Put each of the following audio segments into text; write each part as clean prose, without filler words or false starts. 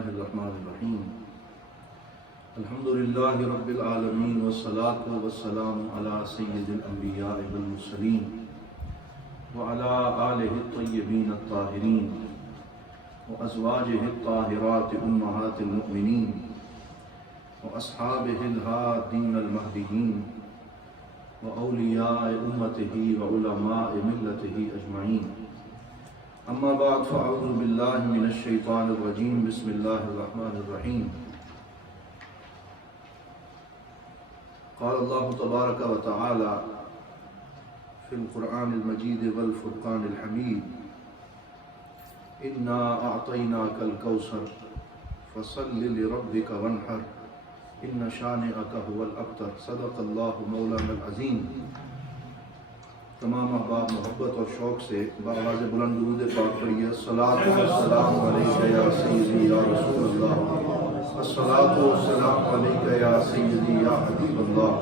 الله الرحمن الرحيم الحمد لله رب العالمين والصلاة والسلام على سيد الأنبياء والمرسلين وعلى آله الطيبين الطاهرين وأزواجه الطاهرات أمهات المؤمنين وأصحابه الهادين المهديين وأولياء أمته وعلماء ملته أجمعين. أما بعد فأعوذ بالله من الشيطان الرجيم. بسم الله الرحمن الرحيم. قال الله تبارك وتعالى في القرآن المجيد والفرقان الحميد: إنا أعطيناك الكوثر فصل لربك وانحر إن شانئك هو الأبتر. صدق الله مولانا العظيم. تمام احباب محبت اور شوق سے بآواز بلند درود پاک پڑھیے: الصلاۃ والسلام علیک یا سیدی یا رسول اللہ، الصلاۃ والسلام علیک یا سیدی یا حبیب اللہ،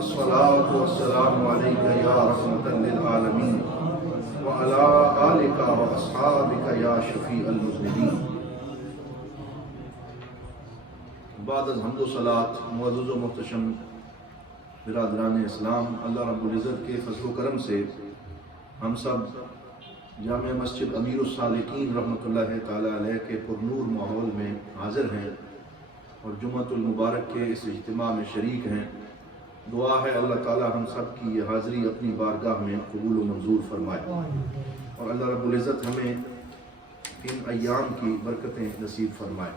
الصلاۃ والسلام علیک یا رحمۃ للعالمین وعلی آلک واصحابک یا شفیع المذنبین. بعد از حمد و صلات، معزز و محتشم برادران اسلام، اللہ رب العزت کے فضل و کرم سے ہم سب جامع مسجد امیر الصالحین رحمۃ اللہ تعالی علیہ کے پرنور ماحول میں حاضر ہیں اور جمعۃ المبارک کے اس اجتماع میں شریک ہیں. دعا ہے اللہ تعالی ہم سب کی یہ حاضری اپنی بارگاہ میں قبول و منظور فرمائے اور اللہ رب العزت ہمیں ان ایام کی برکتیں نصیب فرمائے.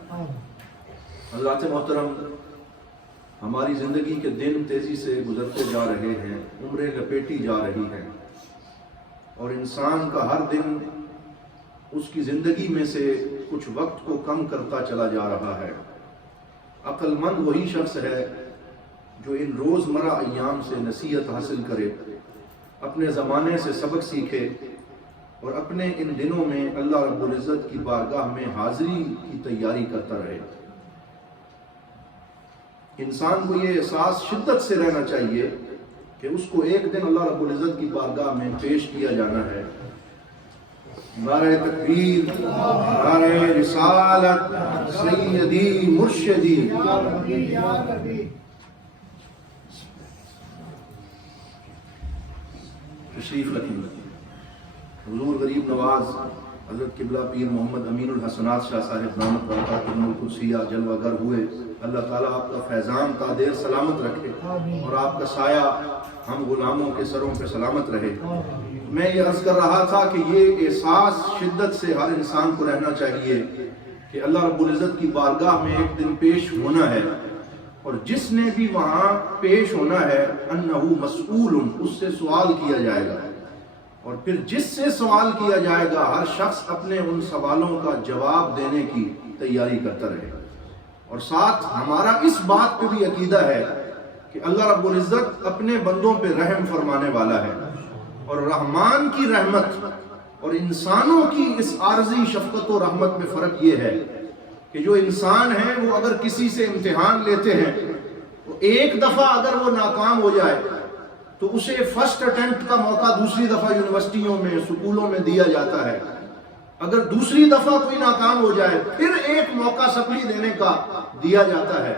حضرات محترم، ہماری زندگی کے دن تیزی سے گزرتے جا رہے ہیں، عمریں لپیٹی جا رہی ہیں اور انسان کا ہر دن اس کی زندگی میں سے کچھ وقت کو کم کرتا چلا جا رہا ہے. عقل مند وہی شخص ہے جو ان روزمرہ ایام سے نصیحت حاصل کرے، اپنے زمانے سے سبق سیکھے اور اپنے ان دنوں میں اللہ رب العزت کی بارگاہ میں حاضری کی تیاری کرتا رہے. انسان کو یہ احساس شدت سے رہنا چاہیے کہ اس کو ایک دن اللہ رب العزت کی بارگاہ میں پیش کیا جانا ہے. نعرہ تکبیر، نعرہ رسالت، سیدی مرشدی. تشریف رکھیں. حضور غریب نواز حضرت قبلہ پیر محمد امین الحسنات شاہ صاحب دامت برکاتہم القدسیہ جلوہ گر ہوئے. اللہ تعالیٰ آپ کا فیضان تا دیر سلامت رکھے اور آپ کا سایہ ہم غلاموں کے سروں پہ سلامت رہے. میں یہ عرض کر رہا تھا کہ یہ احساس شدت سے ہر انسان کو رہنا چاہیے کہ اللہ رب العزت کی بارگاہ میں ایک دن پیش ہونا ہے اور جس نے بھی وہاں پیش ہونا ہے انہ مسئول، اس سے سوال کیا جائے گا اور پھر جس سے سوال کیا جائے گا ہر شخص اپنے ان سوالوں کا جواب دینے کی تیاری کرتا رہے گا. اور ساتھ ہمارا اس بات پہ بھی عقیدہ ہے کہ اللہ رب العزت اپنے بندوں پہ رحم فرمانے والا ہے اور رحمان کی رحمت اور انسانوں کی اس عارضی شفقت و رحمت میں فرق یہ ہے کہ جو انسان ہیں وہ اگر کسی سے امتحان لیتے ہیں تو ایک دفعہ اگر وہ ناکام ہو جائے تو اسے فرسٹ اٹیمپٹ کا موقع دوسری دفعہ یونیورسٹیوں میں سکولوں میں دیا جاتا ہے. اگر دوسری دفعہ کوئی ناکام ہو جائے پھر ایک موقع سپلی دینے کا دیا جاتا ہے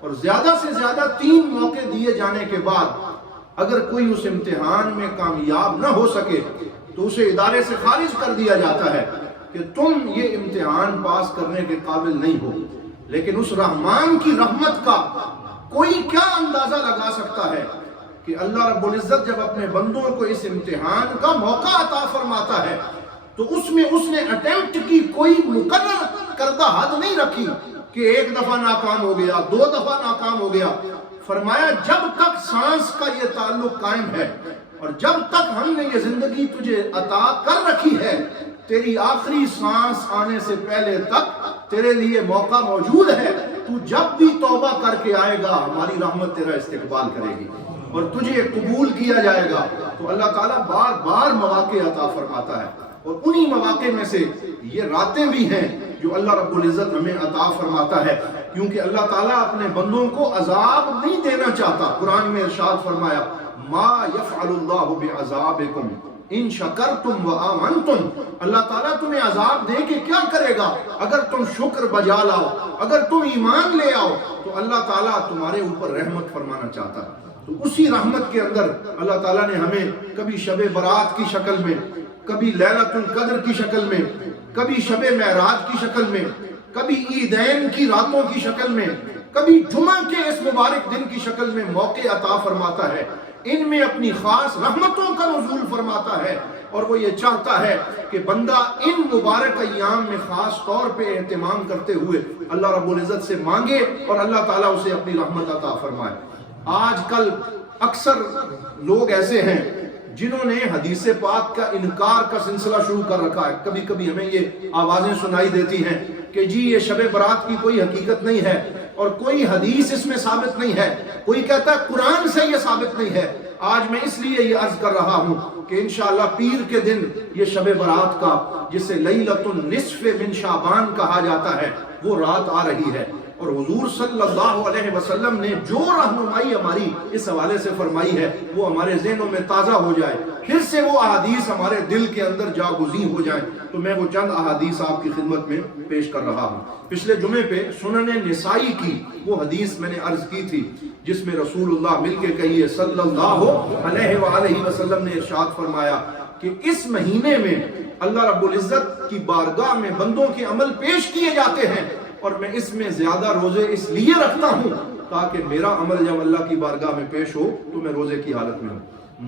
اور زیادہ سے زیادہ 3 موقع دیے جانے کے بعد اگر کوئی اس امتحان میں کامیاب نہ ہو سکے تو اسے ادارے سے خارج کر دیا جاتا ہے کہ تم یہ امتحان پاس کرنے کے قابل نہیں ہو. لیکن اس رحمان کی رحمت کا کوئی کیا اندازہ لگا سکتا ہے کہ اللہ رب العزت جب اپنے بندوں کو اس امتحان کا موقع عطا فرماتا ہے تو اس میں اس نے اٹیمپٹ کی کوئی مقرر کردہ حد نہیں رکھی کہ 1 دفعہ ناکام ہو گیا، 2 دفعہ ناکام ہو گیا. فرمایا جب تک سانس کا یہ تعلق قائم ہے اور جب تک ہم نے یہ زندگی تجھے عطا کر رکھی ہے تیری آخری سانس آنے سے پہلے تک تیرے لیے موقع موجود ہے. تو جب بھی توبہ کر کے آئے گا ہماری رحمت تیرا استقبال کرے گی اور تجھے قبول کیا جائے گا. تو اللہ تعالیٰ بار بار مواقع عطا فرماتا ہے اور انہی مواقع میں سے یہ راتیں بھی ہیں جو اللہ رب العزت ہمیں عطا فرماتا ہے کیونکہ اللہ تعالیٰ اپنے بندوں کو عذاب نہیں دینا چاہتا. قرآن میں ارشاد فرمایا ما یفعل اللہ بعذابکم ان شکرتم و آمنتم، اللہ تعالیٰ تمہیں عذاب دے کے کیا کرے گا اگر تم شکر بجا لاؤ، اگر تم ایمان لے آؤ تو اللہ تعالیٰ تمہارے اوپر رحمت فرمانا چاہتا ہے۔ تو اسی رحمت کے اندر اللہ تعالیٰ نے ہمیں کبھی شب برات کی شکل میں، کبھی لیلۃ القدر کی شکل میں، کبھی شب معراج کی شکل میں، کبھی عیدین کی راتوں کی شکل میں، کبھی جمعہ کے اس مبارک دن کی شکل میں موقع عطا فرماتا ہے۔ ان میں اپنی خاص رحمتوں کا نزول فرماتا ہے، اور وہ یہ چاہتا ہے کہ بندہ ان مبارک ایام میں خاص طور پہ اہتمام کرتے ہوئے اللہ رب العزت سے مانگے اور اللہ تعالیٰ اسے اپنی رحمت عطا فرمائے۔ آج کل اکثر لوگ ایسے ہیں جنہوں نے حدیث پاک کا انکار کا سلسلہ شروع کر رکھا ہے۔ کبھی کبھی ہمیں یہ آوازیں سنائی دیتی ہیں کہ جی یہ شب برات کی کوئی حقیقت نہیں ہے اور کوئی حدیث اس میں ثابت نہیں ہے، کوئی کہتا ہے قرآن سے یہ ثابت نہیں ہے۔ آج میں اس لیے یہ عرض کر رہا ہوں کہ انشاءاللہ پیر کے دن یہ شب برات کا، جسے لیلۃ النصف من شعبان کہا جاتا ہے، وہ رات آ رہی ہے، اور حضور صلی اللہ علیہ وسلم نے جو رہنمائی ہماری اس حوالے سے فرمائی ہے وہ ہمارے ذہنوں میں تازہ ہو جائے، پھر سے وہ احادیث ہمارے دل کے اندر جاگزیں ہو جائیں۔ تو میں وہ چند احادیث آپ کی خدمت میں پیش کر رہا ہوں۔ پچھلے جمعے پہ سنن نسائی کی وہ حدیث میں نے عرض کی تھی جس میں رسول اللہ، مل کے کہیے صلی اللہ علیہ وآلہ وسلم نے ارشاد فرمایا کہ اس مہینے میں اللہ رب العزت کی بارگاہ میں بندوں کے عمل پیش کیے جاتے ہیں، اور میں اس میں زیادہ روزے اس لیے رکھتا ہوں تاکہ میرا عمل جب اللہ کی بارگاہ میں پیش ہو تو میں روزے کی حالت میں ہوں۔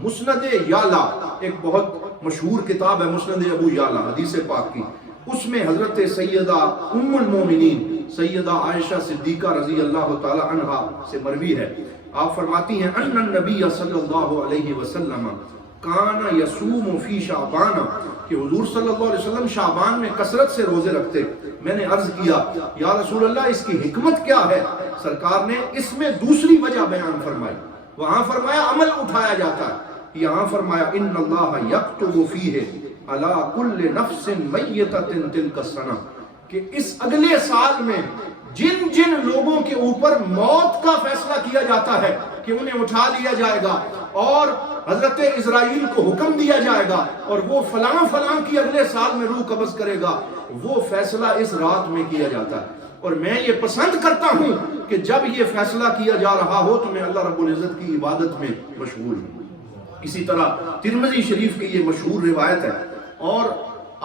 مسند یعلا ایک بہت مشہور کتاب ہے، مسند ابو یعلا حدیث پاک کی، اس میں حضرت سیدہ ام المومنین سیدہ عائشہ صدیقہ رضی اللہ تعالی عنہا سے مروی ہے، آپ فرماتی ہیں ان النبی صلی اللہ علیہ وسلم کان یصوم فی شعبان، کہ حضور صلی اللہ علیہ وسلم شعبان میں کثرت سے روزے رکھتے۔ میں نے عرض کیا یا رسول اللہ اس کی حکمت کیا ہے؟ سرکار نے اس میں دوسری وجہ بیان فرمائی، وہاں فرمایا عمل اٹھایا جاتا ہے، یہاں فرمایا ان اللہ یکتب فیہ علی کل نفس میتۃ تلک السنہ، کہ اس اگلے سال میں جن جن لوگوں کے اوپر موت کا فیصلہ کیا جاتا ہے کہ انہیں اٹھا لیا جائے گا اور حضرت اسرائیل کو حکم دیا جائے گا اور وہ فلاں فلاں کی اگلے سال میں روح قبض کرے گا، وہ فیصلہ اس رات میں کیا جاتا ہے۔ اور میں یہ پسند کرتا ہوں کہ جب یہ فیصلہ کیا جا رہا ہو تو میں اللہ رب العزت کی عبادت میں مشغول ہوں۔ اسی طرح ترمذی شریف کی یہ مشہور روایت ہے، اور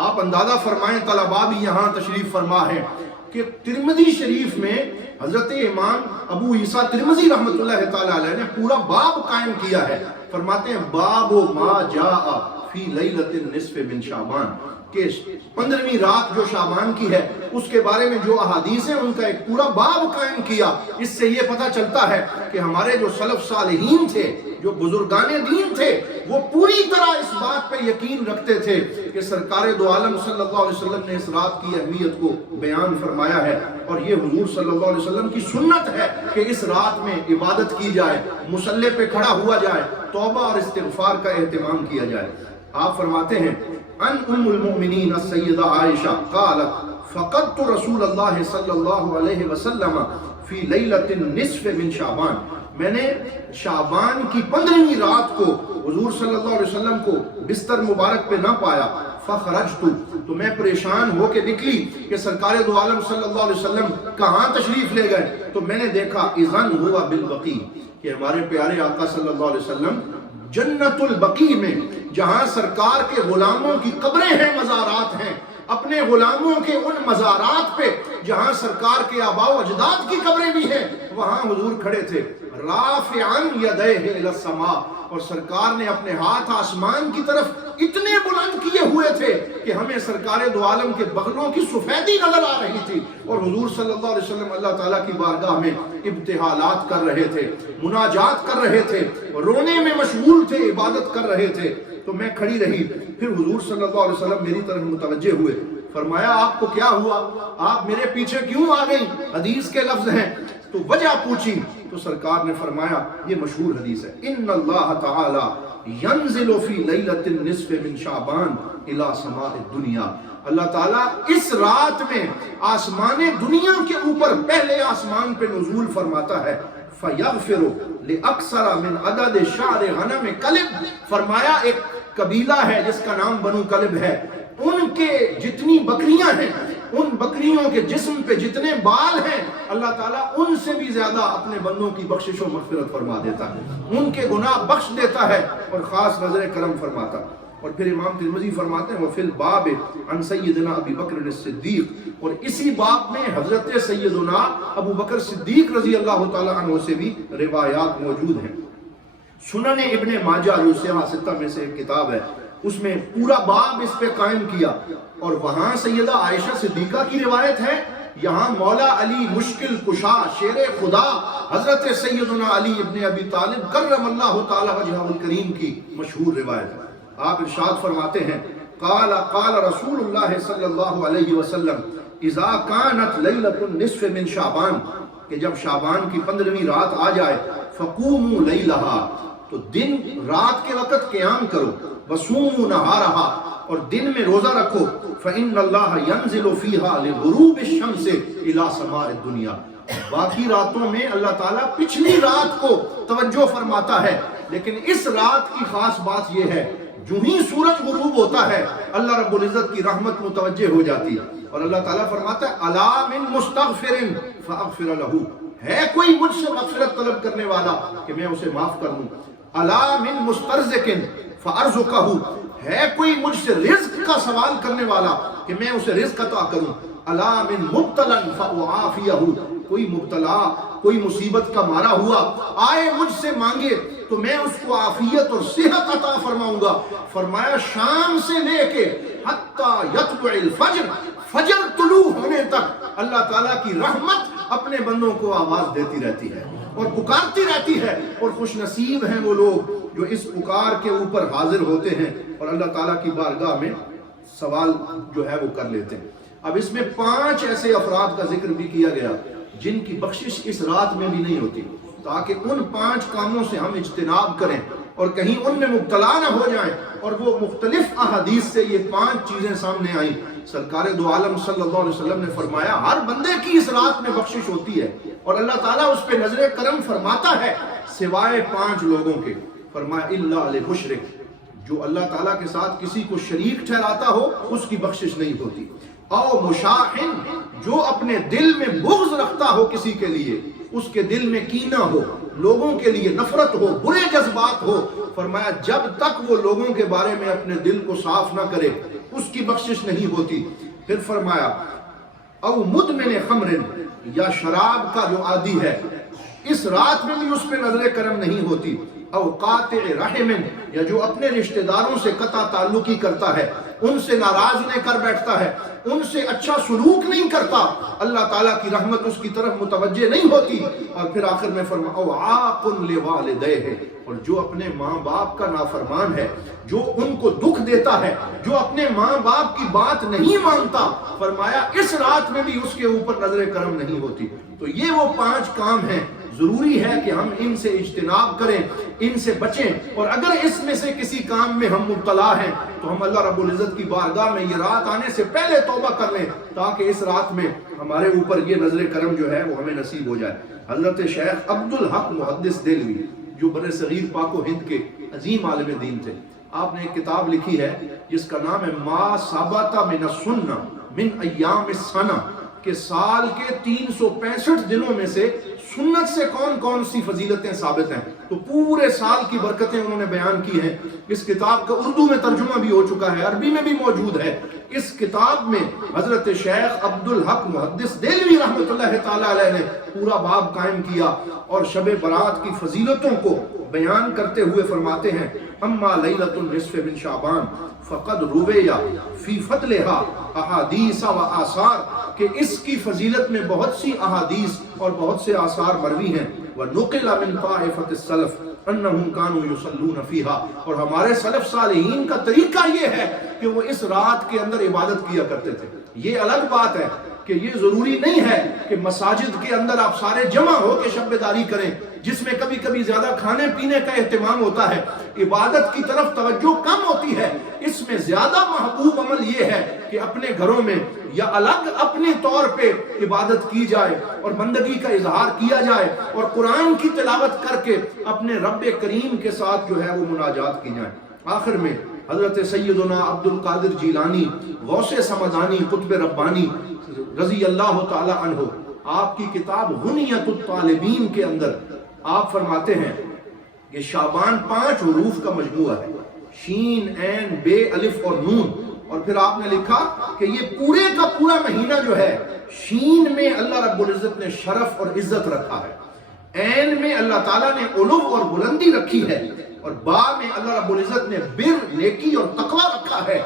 آپ اندازہ فرمائیں طلباء بھی یہاں تشریف فرما ہے کہ ترمذی شریف میں حضرت امام ابو عیسیٰ ترمذی رحمۃ اللہ تعالی علیہ نے پورا باب قائم کیا ہے، فرماتے ہیں باب ما جاء فی لیلۃ النصف من شعبان، کہ 15ویں رات جو شعبان کی ہے اس کے بارے میں جو احادیث ہیں ان کا ایک پورا باب قائم کیا۔ اس سے یہ پتہ چلتا ہے کہ ہمارے جو سلف صالحین تھے، جو بزرگان دین تھے، وہ پوری طرح اس بات پہ یقین رکھتے تھے کہ سرکار دو عالم صلی اللہ علیہ وسلم نے اس رات کی اہمیت کو بیان فرمایا ہے، اور یہ حضور صلی اللہ علیہ وسلم کی سنت ہے کہ اس رات میں عبادت کی جائے، مصلی پہ کھڑا ہوا جائے، توبہ اور استغفار کا اہتمام کیا جائے۔ آپ فرماتے ہیں ان ام المؤمنین السیدہ عائشہ قالت فقدت رسول اللہ صلی اللہ علیہ وسلم فی لیلۃ النصف من شعبان، میں نے شعبان کی 15ویں رات کو حضور صلی اللہ علیہ وسلم کو بستر مبارک پہ نہ پایا، فخرجت، تو میں پریشان ہو کے نکلی کہ سرکار دو عالم صلی اللہ علیہ وسلم کہاں تشریف لے گئے، تو میں نے دیکھا اذن ہوا بالبقیع، کہ ہمارے پیارے آقا صلی اللہ علیہ وسلم جنت البقیع میں، جہاں سرکار کے غلاموں کی قبریں ہیں، مزارات ہیں، اپنے غلاموں کے ان مزارات پہ جہاں سرکار کے آباء و اجداد کی قبریں بھی ہیں، وہاں حضور کھڑے تھے رافعا یدیہ الی السماء، اور سرکار نے اپنے ہاتھ آسمان کی طرف اتنے بلند کیے ہوئے تھے کہ ہمیں سرکار دو عالم کے بغلوں کی سفیدی نظر آ رہی تھی، اور حضور صلی اللہ علیہ وسلم اللہ تعالیٰ کی بارگاہ میں ابتہالات کر رہے تھے، مناجات کر رہے تھے، رونے میں مشغول تھے، عبادت کر رہے تھے۔ تو میں کھڑی رہی، پھر حضور صلی اللہ علیہ وسلم میری طرف متوجہ ہوئے، فرمایا آپ کو کیا ہوا، آپ میرے پیچھے کیوں آ گئی؟ حدیث کے لفظ ہیں، تو وجہ پوچھی تو سرکار نے فرمایا، یہ مشہور حدیث ہے، ان اللہ تعالی ینزل فی لیلۃ النصف من شعبان الی سماء الدنیا، اللہ تعالیٰ اس رات میں آسمان دنیا کے اوپر پہلے آسمان پہ نزول فرماتا ہے، فَيَغْفِرُ لِأَكْثَرَ مِنْ عَدَدِ شَعْرِ غَنَمِ كَلِبٍ، فرمایا ایک قبیلہ ہے جس کا نام بنو کلب ہے، ان کے جتنی بکریاں ہیں، ان بکریوں کے جسم پہ جتنے بال ہیں، اللہ تعالیٰ ان سے بھی زیادہ اپنے بندوں کی بخشش و مغفرت فرما دیتا ہے، ان کے گناہ بخش دیتا ہے اور خاص نظر کرم فرماتا ہے۔ اور پھر امام ترمذی فرماتے ہیں وفی الباب عن سیدنا ابی بکر الصدیق، اور اسی باب میں حضرت سیدنا ابو بکر صدیق رضی اللہ تعالیٰ عنہ سے بھی روایات موجود ہیں۔ سنن ابن ماجہ جو سیاہ ستہ میں سے ایک کتاب ہے، اس میں پورا باب اس پہ قائم کیا، اور وہاں سیدہ عائشہ صدیقہ کی روایت ہے، یہاں مولا علی مشکل کشا شیر خدا حضرت سیدنا علی ابن ابی طالب کرم اللہ تعالی وجہہ الکریم کی مشہور روایت ہے۔ آپ ارشاد فرماتے ہیں قال رسول اللہ صلی اللہ علیہ وسلم اذا كانت لیلۃ النصف من شعبان، کہ جب شعبان کی 15ویں رات آ جائے، فقوموا لیلہا، تو دن رات کے وقت قیام کرو، وصوموا نہارہا، اور دن میں روزہ رکھو، فإن اللہ ينزل فیہا لغروب الشمس الى سماء الدنیا، باقی راتوں میں اللہ تعالیٰ پچھلی رات کو توجہ فرماتا ہے، لیکن اس رات کی خاص بات یہ ہے جو ہی سورج غروب ہوتا ہے اللہ رب العزت کی رحمت متوجہ ہو جاتی ہے، اور اللہ تعالیٰ فرماتا ہے الا من مستغفر فاغفر له، ہے کوئی مجھ سے مغفرت طلب کرنے والا کہ میں اسے معاف کر دوں، الا من مسترزق فارزقه، ہے کوئی مجھ سے رزق کا سوال کرنے والا کہ میں اسے رزق عطا کروں، الا من مبتلا فاعافيه، کوئی مبتلا کوئی مصیبت کا مارا ہوا آئے مجھ سے مانگے تو میں اس کو عافیت اور صحت عطا فرماؤں گا، فرمایا شام سے لے کے حتی یطلع الفجر، فجر طلوع ہونے تک اللہ تعالیٰ کی رحمت اپنے بندوں کو آواز دیتی رہتی ہے اور پکارتی رہتی ہے، اور خوش نصیب ہیں وہ لوگ جو اس پکار کے اوپر حاضر ہوتے ہیں اور اللہ تعالیٰ کی بارگاہ میں سوال جو ہے وہ کر لیتے ہیں۔ اب اس میں 5 ایسے افراد کا ذکر بھی کیا گیا جن کی بخشش اس رات میں بھی نہیں ہوتی، تاکہ ان 5 کاموں سے ہم اجتناب کریں اور کہیں ان میں مبتلا نہ ہو جائیں، اور وہ مختلف احادیث سے یہ 5 چیزیں سامنے آئیں۔ سرکار دو عالم صلی اللہ علیہ وسلم نے فرمایا ہر بندے کی اس رات میں بخشش ہوتی ہے اور اللہ تعالیٰ اس پہ نظر کرم فرماتا ہے سوائے 5 لوگوں کے، فرمایا الا لمشرک، جو اللہ تعالیٰ کے ساتھ کسی کو شریک ٹھہراتا ہو اس کی بخشش نہیں ہوتی، او مشاحن، جو اپنے دل میں بغض رکھتا ہو کسی کے لیے، اس کے دل میں کینہ ہو، لوگوں کے لیے نفرت ہو، برے جذبات ہو، فرمایا جب تک وہ لوگوں کے بارے میں اپنے دل کو صاف نہ کرے اس کی بخشش نہیں ہوتی۔ پھر فرمایا او مدمن خمر، یا شراب کا جو عادی ہے اس رات میں بھی اس پہ نظر کرم نہیں ہوتی، او قاطع رحم، یا جو اپنے رشتہ داروں سے قطع تعلقی کرتا ہے، ان سے ناراض نہیں کر بیٹھتا ہے، ان سے اچھا سلوک نہیں کرتا، اللہ تعالیٰ کی رحمت اس کی طرف متوجہ نہیں ہوتی۔ اور پھر آخر میں فرمایا او عاق لوالدیہ، اور جو اپنے ماں باپ کا نافرمان ہے، جو ان کو دکھ دیتا ہے، جو اپنے ماں باپ کی بات نہیں مانتا، فرمایا اس رات میں بھی اس کے اوپر نظر کرم نہیں ہوتی۔ تو یہ وہ 5 کام ہیں، ضروری ہے کہ ہم ان سے اجتناب کریں، ان سے بچیں، اور اگر اس میں سے کسی کام میں ہم مبتلا ہیں تو ہم اللہ رب العزت کی بارگاہ میں یہ رات آنے سے پہلے توبہ کر لیں تاکہ اس رات میں ہمارے اوپر یہ نظر کرم جو ہے وہ ہمیں نصیب ہو جائے۔ حضرت شیخ عبدالحق محدث دہلوی جو بر صغیر پاک و ہند کے عظیم عالم دین تھے، آپ نے ایک کتاب لکھی ہے جس کا نام ہے ما ثبت من السنہ من ایام السنہ، کہ سال کے 365 دنوں میں سے سنت سے کون کون سی فضیلتیں ثابت ہیں، تو پورے سال کی برکتیں انہوں نے بیان کی ہیں۔ اس کتاب کا اردو میں ترجمہ بھی ہو چکا ہے، عربی میں بھی موجود ہے۔ اس کتاب میں حضرت شیخ عبدالحق محدث دہلوی رحمۃ اللہ تعالی علیہ نے پورا باب قائم کیا اور شب برات کی فضیلتوں کو بیان کرتے ہوئے فرماتے ہیں اما لیلۃ النصف من شعبان فقد رویا فی فضلها احادیث و آثار، کہ اس کی فضیلت میں بہت سی احادیث اور بہت سے آثار مروی ہیں، وَنُقِلَ مِنْ طَائِفَةِ السَّلَفِ أَنَّهُمْ كَانُوا يُصَلُّونَ فِيهَا، اور ہمارے سلف صالحین کا طریقہ یہ ہے کہ وہ اس رات کے اندر عبادت کیا کرتے تھے۔ یہ الگ بات ہے کہ یہ ضروری نہیں ہے کہ مساجد کے اندر آپ سارے جمع ہو کے شب بیداری کریں، جس میں کبھی کبھی زیادہ کھانے پینے کا اہتمام ہوتا ہے، عبادت کی طرف توجہ کم ہوتی ہے۔ اس میں زیادہ محبوب عمل یہ ہے کہ اپنے گھروں میں یا الگ اپنے طور پہ عبادت کی جائے اور بندگی کا اظہار کیا جائے اور قرآن کی تلاوت کر کے اپنے رب کریم کے ساتھ جو ہے وہ مناجات کی جائے۔ آخر میں حضرت سیدنا عبد القادر جیلانی غوث سمدانی قطب ربانی رضی اللہ تعالی عنہ، آپ کی کتاب غنیت الطالبین کے اندر آپ فرماتے ہیں کہ شعبان 5 حروف کا مجموعہ ہے، شین، عین، بے، الف اور نون، اور پھر آپ نے لکھا کہ یہ پورے کا پورا مہینہ جو ہے، شین میں اللہ رب العزت نے شرف اور عزت رکھا ہے، عین میں اللہ تعالیٰ نے علو اور بلندی رکھی ہے، اور با میں اللہ رب العزت نے بر، نیکی اور تقوی رکھا ہے،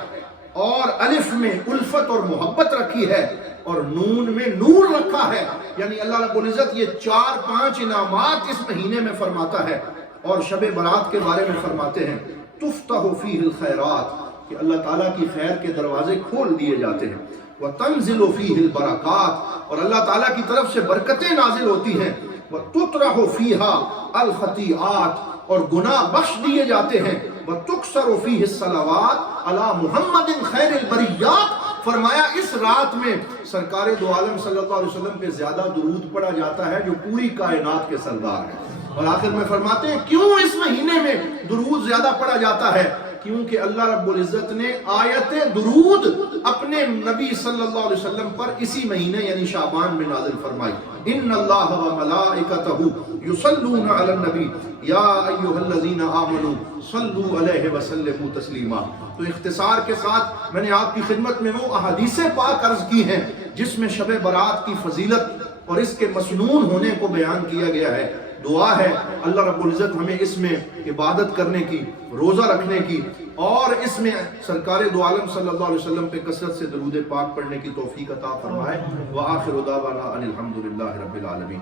اور الف میں الفت اور محبت رکھی ہے، اور نون میں نور رکھا ہے۔ یعنی اللہ رب العزت یہ 4-5 انعامات اس مہینے میں فرماتا ہے، اور شب برات کے بارے میں فرماتے ہیں تفتح فیہ الخیرات، کہ اللہ تعالیٰ کی خیر کے دروازے کھول دیے جاتے ہیں، وتنزل فیہ البرکات، اور اللہ تعالیٰ کی طرف سے برکتیں نازل ہوتی ہیں، وتطرح فیہا الخطیئات، اور گناہ بخش دیے جاتے ہیں، وتکثر فیہ الصلوات علی محمد خیر البریات، فرمایا اس رات میں سرکار دو عالم صلی اللہ علیہ وسلم پہ زیادہ درود پڑھا جاتا ہے جو پوری کائنات کے سردار ہیں۔ اور آخر میں فرماتے ہیں کیوں اس مہینے میں درود زیادہ پڑھا جاتا ہے؟ کیونکہ اللہ رب العزت نے آیت درود اپنے نبی صلی اللہ علیہ وسلم پر اسی مہینے یعنی شعبان میں نازل فرمائی، ان اللہ و ملائکتہ یصلون علی النبی یا ایھا الذین آمنوا صلوا علیہ وسلموا تسلیما۔ تو اختصار کے ساتھ میں نے آپ کی خدمت میں وہ احادیث پاک عرض کی ہیں جس میں شب برات کی فضیلت اور اس کے مسنون ہونے کو بیان کیا گیا ہے۔ دعا ہے اللہ رب العزت ہمیں اس میں عبادت کرنے کی، روزہ رکھنے کی، اور اس میں سرکار دو عالم صلی اللہ علیہ وسلم پہ کثرت سے درود پاک پڑھنے کی توفیق عطا فرمائے۔ وآخر دعوانا ان الحمد للہ رب العالمین۔